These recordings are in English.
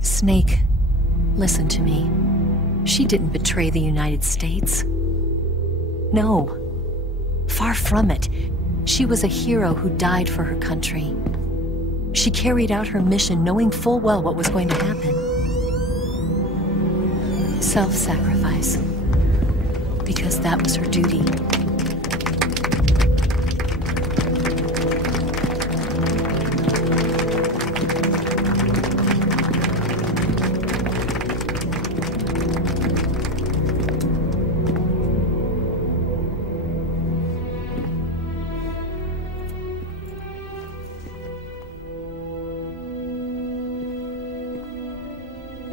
Snake, listen to me. She didn't betray the United States. No. Far from it. She was a hero who died for her country. She carried out her mission knowing full well what was going to happen. Self-sacrifice. Because that was her duty.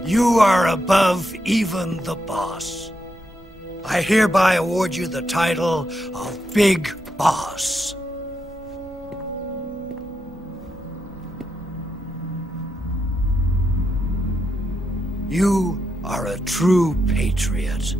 You are above even the boss. I hereby award you the title of Big Boss. You are a true patriot.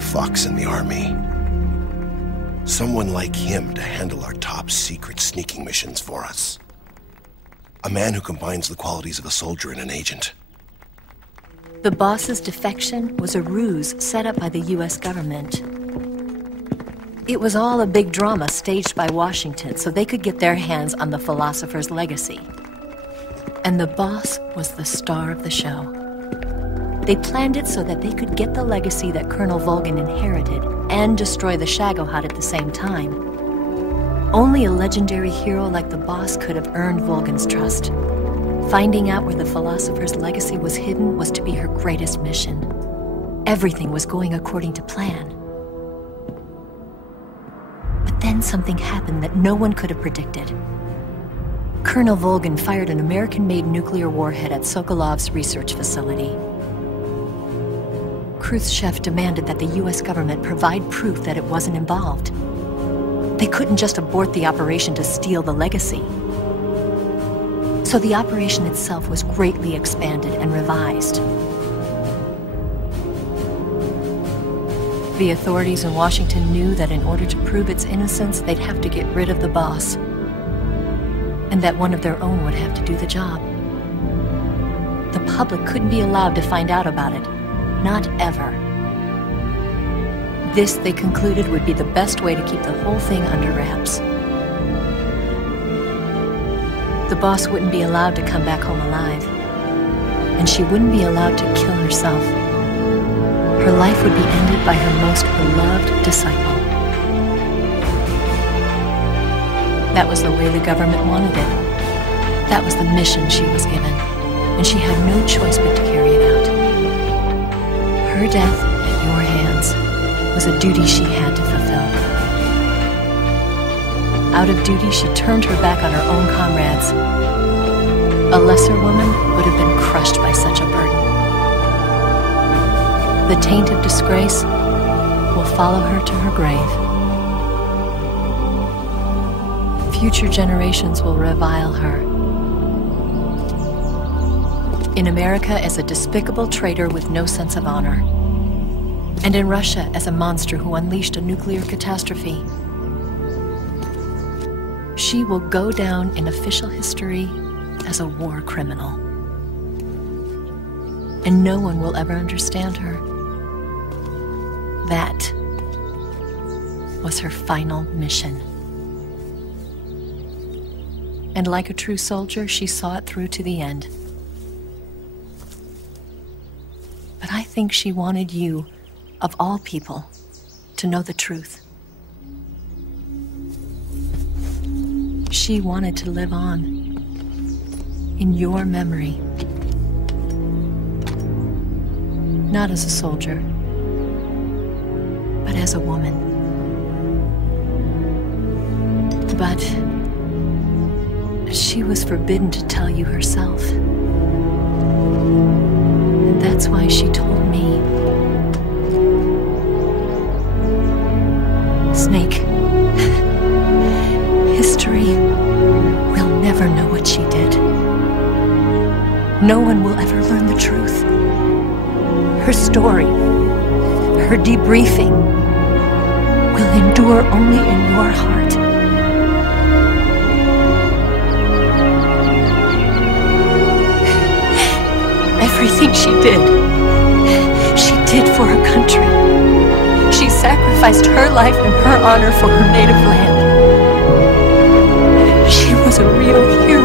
Fox in the army. Someone like him to handle our top secret sneaking missions for us. A man who combines the qualities of a soldier and an agent. The boss's defection was a ruse set up by the US government. It was all a big drama staged by Washington so they could get their hands on the philosopher's legacy. And the boss was the star of the show. They planned it so that they could get the legacy that Colonel Volgin inherited and destroy the Shagohod at the same time. Only a legendary hero like the boss could have earned Volgin's trust. Finding out where the philosopher's legacy was hidden was to be her greatest mission. Everything was going according to plan. But then something happened that no one could have predicted. Colonel Volgin fired an American-made nuclear warhead at Sokolov's research facility. Khrushchev demanded that the US government provide proof that it wasn't involved. They couldn't just abort the operation to steal the legacy. So the operation itself was greatly expanded and revised. The authorities in Washington knew that in order to prove its innocence, they'd have to get rid of the boss, and that one of their own would have to do the job. The public couldn't be allowed to find out about it. Not ever. This, they concluded, would be the best way to keep the whole thing under wraps. The boss wouldn't be allowed to come back home alive, and she wouldn't be allowed to kill herself. Her life would be ended by her most beloved disciple. That was the way the government wanted it. That was the mission she was given, and she had no choice but to carry it out. Her death at your hands was a duty she had to fulfill. Out of duty, she turned her back on her own comrades. A lesser woman would have been crushed by such a burden. The taint of disgrace will follow her to her grave. Future generations will revile her. In America as a despicable traitor with no sense of honor. And in Russia as a monster who unleashed a nuclear catastrophe. She will go down in official history as a war criminal. And no one will ever understand her. That was her final mission. And like a true soldier, she saw it through to the end. But I think she wanted you, of all people, to know the truth. She wanted to live on in your memory. Not as a soldier, but as a woman. But she was forbidden to tell you herself. And that's why she told me. Snake, history will never know what she did. No one will ever learn the truth. Her story, her debriefing, will endure only in your heart. Everything she did for her country. She sacrificed her life and her honor for her native land. She was a real hero.